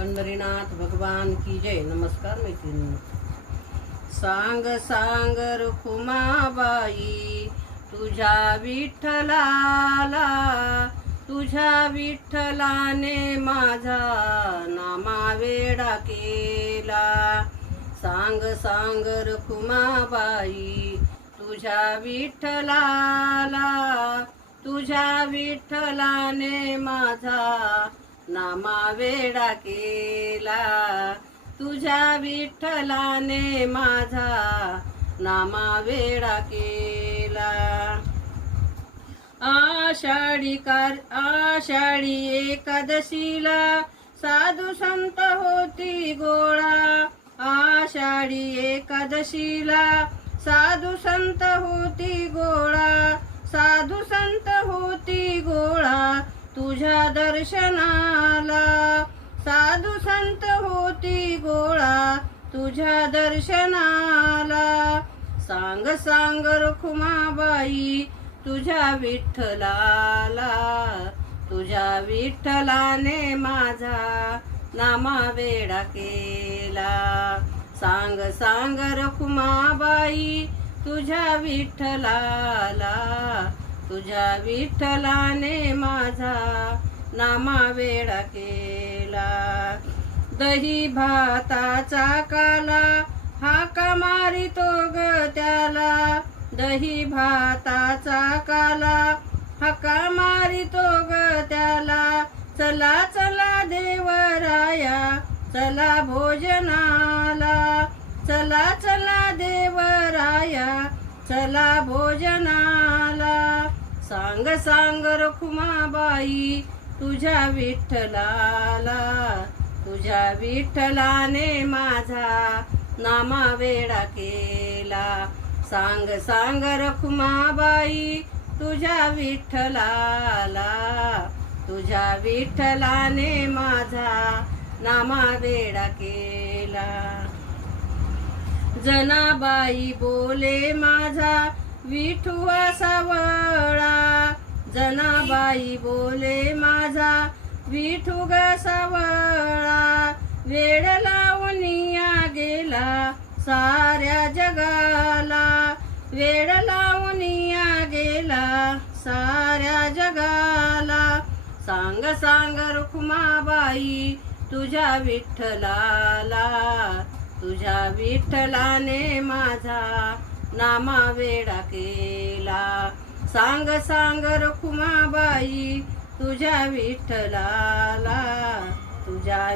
पंढरीनाथ भगवान की जय। नमस्कार मैत्रिणी। सांग सांग रुखुमाबाई तुझ्या विठ्ठलाला, तुझ्या विठ्ठलाने माझा नामावेडा केला। सांग सांग रुखुमाबाई तुझ्या विठ्ठलाला, तुझ्या विठ्ठलाने माझा नामावेडा केला। तुझ्या विठ्ठलाने माझा नामावेडा केला। आषाढी एकादशीला साधू संत होती गोळा। आषाढी एकादशीला साधू संत होती गोळा, साधू संत होती गोळा तुझ्या दर्शनाला। साधू संत होती गोळा तुझ्या दर्शनाला। सांग सांग रुखुमाबाई तुझ्या विठ्ठलाला, तुझ्या विठ्ठलाने माझा नामावेडा केला। सांग सांग रुखुमाबाई तुझ्या विठ्ठलाला, तुझ्या विठ्ठलाने माझा नामावेडा केला। दही भाताचा काला हाका मारितो ग त्याला। दही भाताचा काला हाका मारितो ग त्याला। चला चला देवराया चला भोजनाला। चला चला देवराया चला भोजनाला। सांग सांग रुखुमाबाई तुझ्या विठ्ठलाला, तुझ्या विठ्ठलाने माझा नामावेडा केला। सांग सांग रुखुमाबाई तुझ्या विठ्ठलाला, तुझ्या विठ्ठलाने माझा नामावेडा केला। जनाबाई बोले माझा विठुआ सावळा। जनाबाई बोले माझा विठुग सावळा। वेड लावूनिया गेला साऱ्या जगाला। वेड लावूनिया गेला साऱ्या जगाला। सांग सांग रुखुमाबाई तुझ्या विठ्ठलाला, तुझ्या विठ्ठलाने माझा नामावेडा केला। सांग सांग रुखुमाबाई तुझ्या विठ्ठलाला, तुझ्या